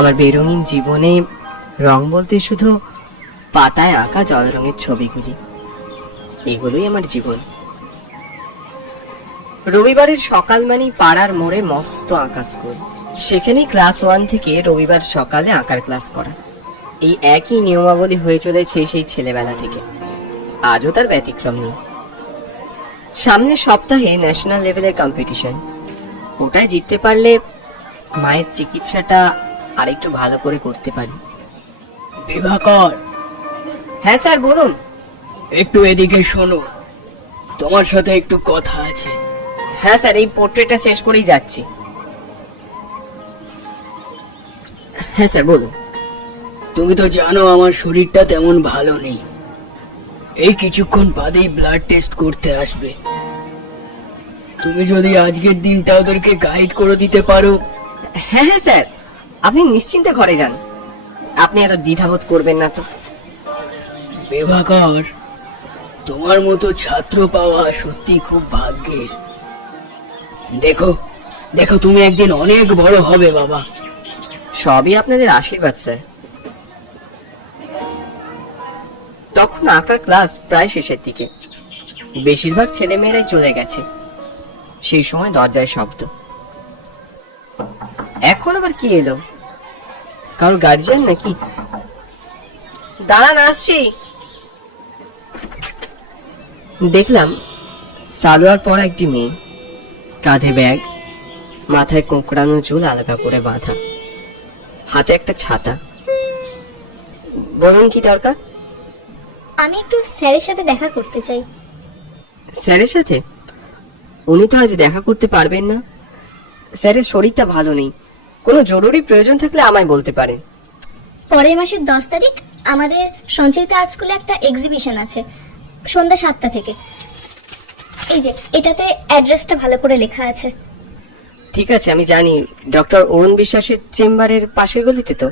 আমার বেরঙিন জীবনে রং বলতে শুধু পাতায় আঁকা জল রঙের ছবিগুলি, এগুলোই আমার জীবন। রবিবারের সকাল মানেই পাড়ার মোড়ে মস্ত আঁকা স্কুল, সেখানেই ক্লাস 1 থেকে রবিবার সকালে আঁকার ক্লাস করা। এই একই নিয়মাবলী হয়ে চলেছে সেই ছেলেবেলা থেকে, আজও তার ব্যতিক্রম নেই। সামনের সপ্তাহে ন্যাশনাল লেভেলের কম্পিটিশন, ওটায় জিততে পারলে মায়ের চিকিৎসাটা আরেকটু ভালো করে করতে পারি। বিভাকর, হ্যাঁ স্যার বলুন। একটু এদিকে শোনো, তোমার সাথে একটু কথা আছে। হ্যাঁ স্যার, এই পোর্ট্রেটটা শেষ করেই যাচ্ছি। হ্যাঁ স্যার বলুন। তুমি তো জানো আমার শরীরটা তেমন ভালো নেই, এই কিছুক্ষণ বাদেই ব্লাড টেস্ট করতে আসবে। তুমি যদি আজকের দিনটা ওদেরকে গাইড করে দিতে পারো। হ্যাঁ হ্যাঁ স্যার, আপনি নিশ্চিন্তে ঘরে যান, আপনি এত দ্বিধাবোধ করবেন না তো। বিভাকর, তোমার মতো ছাত্র পাওয়া সত্যি খুব ভাগ্যের। দেখো দেখো, তুমি একদিন অনেক বড় হবে বাবা। সবই আপনাদের আশীর্বাদ স্যার। তখন আঁকার ক্লাস প্রায় শেষের দিকে, বেশিরভাগ ছেলেমেয়েরাই চলে গেছে। সেই সময় দরজায় শব্দ। এখন আবার কি এলো? কারো গার্জিয়ান নাকি? দাঁড়ান, আসছি। দেখলাম সালোয়ার পরা একটি মেয়ে, কাঁধে ব্যাগ, মাথায় কোঁকড়ানো চুল আলগা করে বাঁধা, হাতে একটা ছাতা। বলুন কি দরকার? আমি একটু স্যারের সাথে দেখা করতে চাই। স্যারের সাথে? উনি তো আজ দেখা করতে পারবেন না, স্যারের শরীরটা ভালো নেই। কোনো জরুরি প্রয়োজন থাকলে আমায় বলতে পারেন। পরের মাসের 10 তারিখ আমাদের সঞ্চয়িতা আর্ট স্কুলে একটা এক্সিবিশন আছে, সন্ধ্যা 7টা থেকে। এই যে এটাতে অ্যাড্রেসটা ভালো করে লেখা আছে। ঠিক আছে, আমি জানি, ডক্টর অরুণ বিশ্বাসের চেম্বারের পাশের গলিতে তো?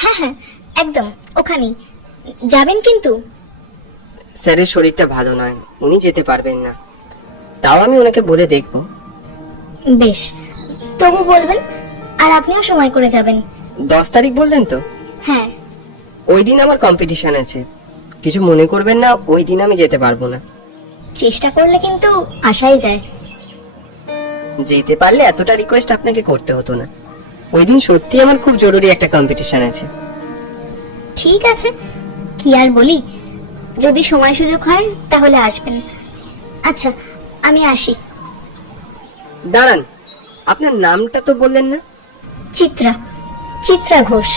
হ্যাঁ হ্যাঁ, একদম ওখানেই। যাবেন কিন্তু? স্যারের শরীরটা ভালো নয়, উনি যেতে পারবেন না, তাও আমি ওনাকে বলে দেখব। বেশ, তবু বলবেন, আর আপনিও সময় করে যাবেন। 10 তারিখ বললেন তো? হ্যাঁ। ওই দিন আমার কম্পিটিশন আছে, কিছু মনে করবেন না, ওই দিন আমি যেতে পারবো না। চেষ্টা করলে কিন্তু আসাই যায়। যেতে পারলে এতটা রিকোয়েস্ট আপনাকে করতে হতো না। ওই দিন সত্যি আমার খুব জরুরি একটা কম্পিটিশন আছে। ঠিক আছে, কি আর বলি, যদি সময় সুযোগ হয় তাহলে আসবেন। আচ্ছা, আমি আসি। দাঁড়ান, আপনার নামটা তো বললেন না? চিত্রা, চিত্রা ঘোষ।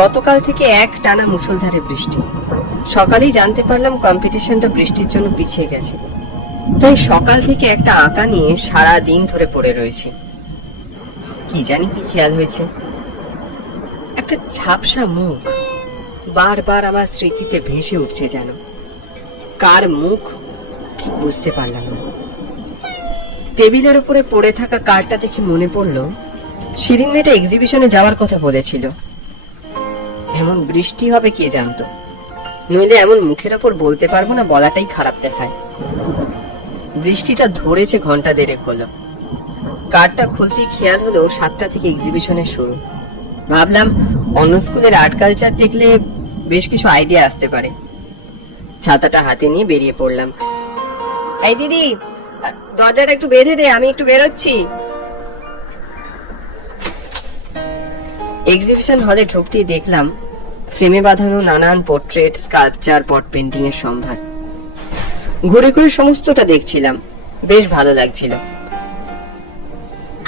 গতকাল থেকে এক টানা মুষলধারে বৃষ্টি। সকালেই জানতে পারলাম কম্পিটিশনটা বৃষ্টির জন্য পিছিয়ে গেছে, তাই সকাল থেকে একটা আঁকা নিয়ে সারা দিন ধরে পড়ে রয়েছে। কি জানি কি খেয়াল হয়েছে, একটা ঝাপসা মুখ বারবার আমার স্মৃতিতে ভেসে উঠছে। যেন কার মুখ ঠিক বুঝতে পারলাম না। টেবিলের উপরে পড়ে থাকা কার্ডটা দেখে মনে পড়লো সেদিন মেয়েটা এক্সিবিশনে যাওয়ার কথা বলেছিল। এমন বৃষ্টি হবে কে জানতো, নইলে এমন মুখের ওপর বলতে পারবো না, বলাটাই খারাপ দেখায়। বৃষ্টিটা ধরেছে ঘন্টা দেড়েক হলো। কার্ডটা খুলতেই খেয়াল হলো 7টা থেকে এক্সিবিশনের শুরু। ভাবলাম অন্য স্কুলের আর্ট কালচার দেখলে বেশ কিছু আইডিয়া আসতে পারে। ছাতাটা হাতে নিয়ে বেরিয়ে পড়লাম। এই দিদি, দরজাটা একটু বেঁধে দে, আমি একটু বেরোচ্ছি। এক্সিবিশন হলে ঢুকতেই দেখলাম ফ্রেমে বাঁধানো নানান পোর্ট্রেট, স্কাল্পচার, পট পেন্টিং এর সম্ভার। ঘুরে ঘুরে সমস্তটা দেখছিলাম, বেশ ভালো লাগছিল।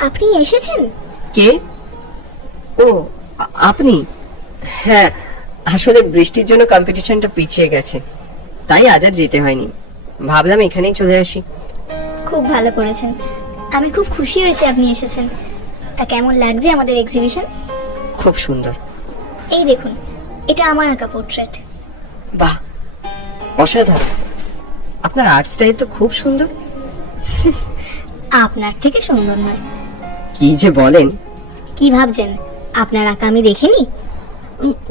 আপনি এসেছেন? কে? ও, আপনি? হ্যাঁ, আসলে বৃষ্টির জন্য কম্পিটিশনটা পিছিয়ে গেছে, তাই আজ আর যেতে হয়নি। ভাবলাম এখানেই চলে আসি। খুব ভালো করেছেন, আমি খুব খুশি হয়েছি আপনি এসেছেন। তা কেমন লাগছে আমাদের এক্সিবিশন? খুব সুন্দর। এই দেখুন, এটা আমার আঁকা পোর্ট্রেট। বাহ, অসাধারণ। আপনার আর্ট স্টাইল তো খুব সুন্দর। আপনার থেকে সুন্দর নয়। কি যে বলেন! কি ভাবছেন, আপনার আঁকা আমি দেখিনি?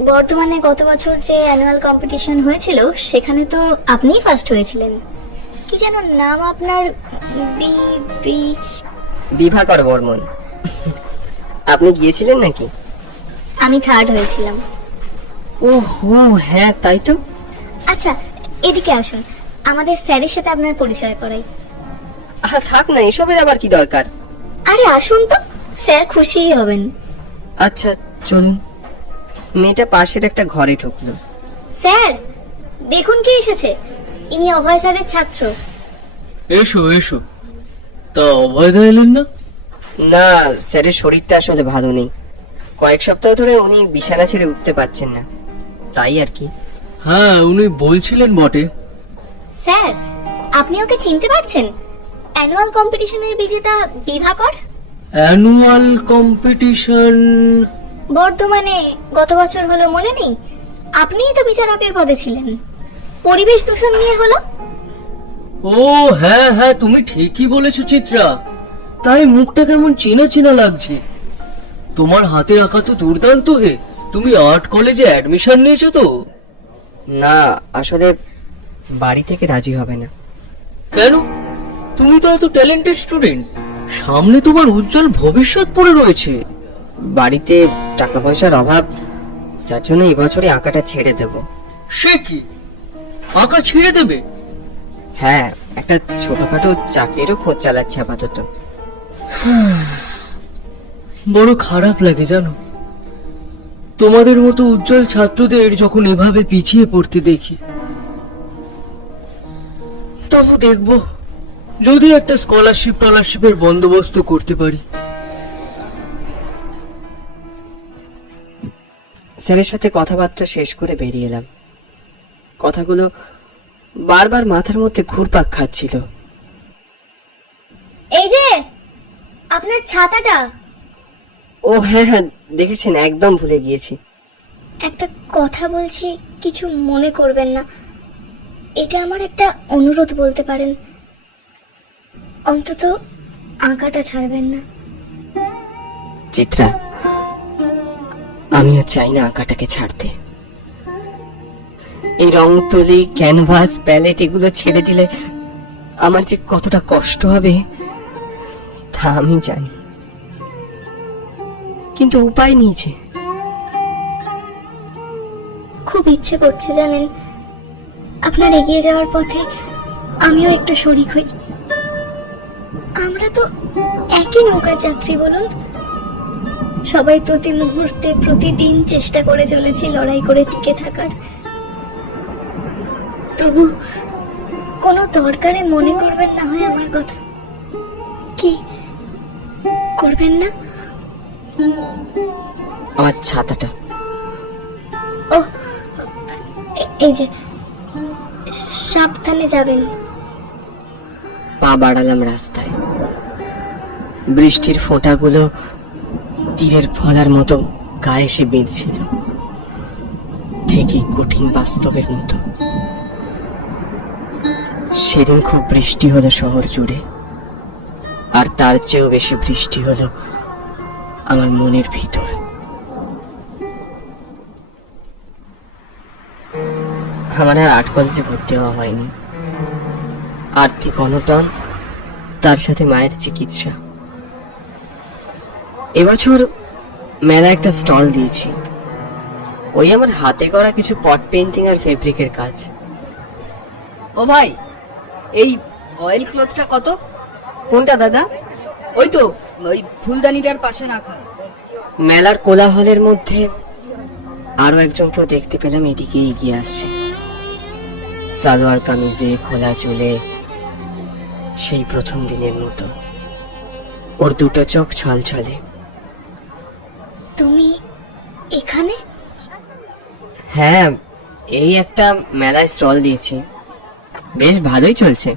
বর্ধমানে গত বছর যে অ্যানুয়াল কম্পিটিশন হয়েছিল সেখানে তো আপনিই ফার্স্ট হয়েছিলেন। কি যেন নাম আপনার? বি বি বিভাকর বর্মন। আপনি গিয়েছিলেন নাকি? আমি থার্ড হয়েছিলাম। ও হো, হ্যাঁ তাই তো। আচ্ছা, এদিকে আসুন, আমাদের স্যারের সাথে আপনার পরিচয় করাই। থাক না, এসবের আবার কি দরকার। আরে আসুন তো, স্যার খুশিই হবেন। আচ্ছা চলুন। মেয়েটা পাশের একটা ঘরে ঢুকলো। স্যার দেখুন কে এসেছে, ইনি অভয় স্যারের ছাত্র। এসো এসো। তা অভয়দা এলেন না? না, স্যারের শরীরটা আসলে ভালো নেই। কয়েক সপ্তাহ ধরে উনি বিছানা ছেড়ে উঠতে পারছেন না, তাই আর কি। হ্যাঁ, উনি বলছিলেন বটে। স্যার আপনি ওকে চিনতে পারছেন? অ্যানুয়াল কম্পিটিশনের বিজেতা বিভাকর। Annual competition? বর্ধমানে গত বছর হলো, মনে নেই? আপনিই তো বিচারকের পদে ছিলেন। পরিবেশ দূষণ নিয়ে হলো। ও হ্যাঁ হ্যাঁ, তুমি ঠিকই বলেছো চিত্রা। তাই মুখটা কেমন চেনা চেনা লাগছে। তোমার হাতের আঁকা তো দুর্দান্ত হে। তুমি আর্ট কলেজে অ্যাডমিশন নিয়েছো তো? না, আসলে বাড়ি থেকে রাজি হবে না। কেন? তুমি তো এত ট্যালেন্টেড স্টুডেন্ট, সামনে তোমার উজ্জ্বল ভবিষ্যৎ পড়ে রয়েছে। বাড়িতে টাকা পয়সার অভাব, যার জন্য এবছরে আঁকাটা ছেড়ে দেব। সে কি, আঁকা ছেড়ে দেবে? হ্যাঁ, একটা ছোটখাটো চাকরিরও খোঁজ চালাচ্ছে আপাতত। বড় খারাপ লাগে জানো, তোমাদের মতো উজ্জ্বল ছাত্রদের যখন এভাবে পিছিয়ে পড়তে দেখি। তবু দেখবো যদি একটা স্কলারশিপের বন্দোবস্ত করতে পারি। স্যারের সাথে কথাবার্তা শেষ করে বেরিয়ে এলাম। কথাগুলো বারবার মাথার মধ্যে ঘুরপাক খাচ্ছিল। এই যে আপনার ছাতাটা। ও হ্যাঁ হ্যাঁ, দেখেছেন, একদম ভুলে গিয়েছি। একটা কথা বলছি, কিছু মনে করবেন না। এটা আমার একটা অনুরোধ বলতে পারেন, অন্তত আঁকাটা ছাড়বেন না। চিত্রা, আমিও চাই না আঁকাটাকে ছাড়তে। এই রং তুলি, ক্যানভাস, প্যালেট এগুলো ছেড়ে দিলে আমার যে কতটা কষ্ট হবে তা আমি জানি, কিন্তু উপায় নেই যে। খুব ইচ্ছে করছে জানেন, আপনার এগিয়ে যাওয়ার পথে আমিও একটু শরিক হই। আমরা তো একই নৌকার যাত্রী বলুন। সবাই প্রতি মুহূর্তে প্রতিদিন চেষ্টা করে চলেছি লড়াই করে টিকে থাকার। তবু কোনো দরকারে মনে করবেন না হয় আমার কথা। কি করবেন না? আমার ছাতাটা। ও এই যে, সাবধানে যাবেন। পা বাড়ালাম রাস্তায়। বৃষ্টির ফোঁটাগুলো তীরের ফলার মতো গায়ে এসে বেঁধছিল, ঠিকই কঠিন বাস্তবের মতো। সেদিন খুব বৃষ্টি হলো শহর জুড়ে, আর তার চেয়েও বেশি বৃষ্টি হলো আমার মনের ভিতর। আমার আর আর্ট কলেজে ভর্তি হওয়া হয়নি। আর্থিক অনটন, তার সাথে মায়ের চিকিৎসা। এবছর মেলা একটা স্টল দিয়েছি। ওই আমার হাতে করা কিছু পট পেইন্টিং আর ফেব্রিকের কাজ। ও ভাই, এই অয়েল ক্লথটা কত? কোনটা দাদা? ওই তো, ওই ফুলদানিটার পাশে রাখা। মেলার কোলাহলের মধ্যে আরো একজনকেও দেখতে পেলাম এদিকে এগিয়ে আসছে। সালোয়ার কামিজে, খোলা চুলে, সেই প্রথম দিনের মতো। ওর দুটো চোখ ছলছলে। তুমি এখানে? হ্যাঁ, এই একটা মেলায় স্টল দিয়েছি, বেশ ভালোই চলছে।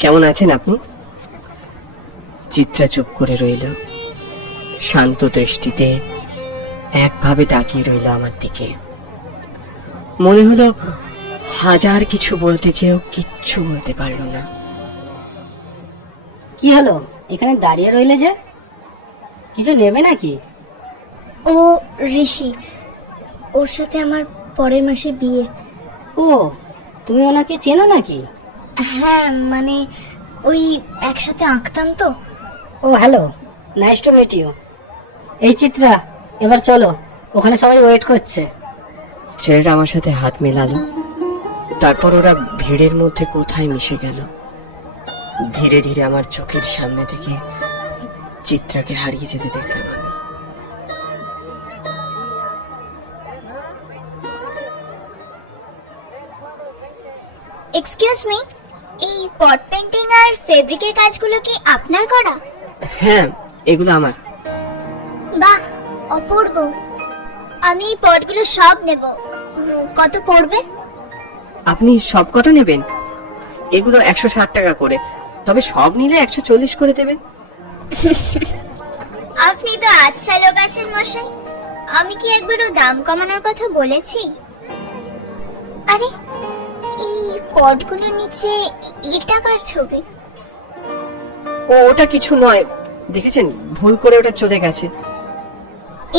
কেমন আছেন আপনি? চিত্রা চুপ করে রইল, শান্ত দৃষ্টিতে একভাবে তাকিয়ে রইল আমার দিকে। মনে হলো হাজার কিছু বলতে চেয়েও কিচ্ছু বলতে পারলো না। কি হলো, এখানে দাঁড়িয়ে রইলে যে? কিছু নেবে নাকি? ও ঋষি, ওর সাথে আমার পরের মাসে বিয়ে। ও, তুমি ওনাকে চেনো নাকি? হ্যাঁ, মানে ওই একসাথে আঁকতাম তো, ও hello, nice to meet you. এই চিত্রা, এবার চলো, ওখানে সবাই ওয়েট করছে। ছেলেটা আমার সাথে হাত মেলালো, তারপর ওরা ভিড়ের মধ্যে কোথায় মিশে গেল। ধীরে ধীরে আমার চোখের সামনে থেকে চিত্রাকে হারিয়ে যেতে দেখলাম আমি। এক্সকিউজ মি, এই পট পেন্টিং আর ফেব্রিকের কাজগুলো কি আপনার করা? হ্যাঁ, এগুলো আমার। বাহ, অপূর্ব। আমি এই পটগুলো সব নেব। কত পড়বে? আপনি সব কটা নেবেন? এগুলো 160 টাকা করে, তবে সব নিলে 140 করে দেবেন। আপনি তো আচ্ছা লোক আছেন মশাই। আমি কি একবারও দাম কমানোর কথা বলেছি? আরে, এই পটগুলোর নিচে এই টাকার ছবি। ওটা কিছু নয়, দেখেছেন, ভুল করে ওটা চলে গেছে।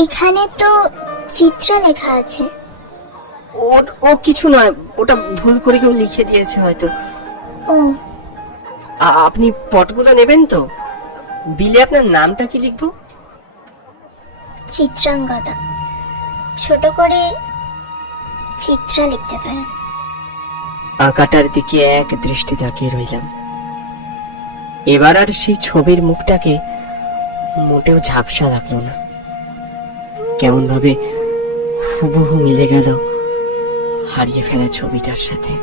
এখানে তো চিত্রা লেখা আছে। ও কিছু নয়, ওটা ভুল করে কেউ লিখে দিয়েছে হয়তো। ও, আপনি পটগুলো নেবেন তো? বিলে আপনার নামটা কি লিখবো? চিত্রাঙ্গদা। ছোট করে চিত্রা লিখতে পারেন। আঁকাটার দিকে এক দৃষ্টি তাকিয়ে রইলাম। এবার আর সেই ছবির মুখটাকে মোটেও ঝাপসা লাগলো না, কেমন ভাবে হুবহু মিলে গেল হারিয়ে ফেলা ছবিটার সাথে।